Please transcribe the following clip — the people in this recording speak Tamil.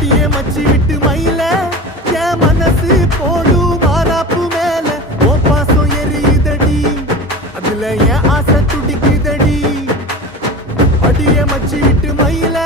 அடியே மச்சி விட்டு மயில என் மனசு போடு மாறாப்பு மேல ஓ பாசம் எரியுதடி அதுல என் ஆசை துடிக்குதடி அடியே மச்சி விட்டு மயில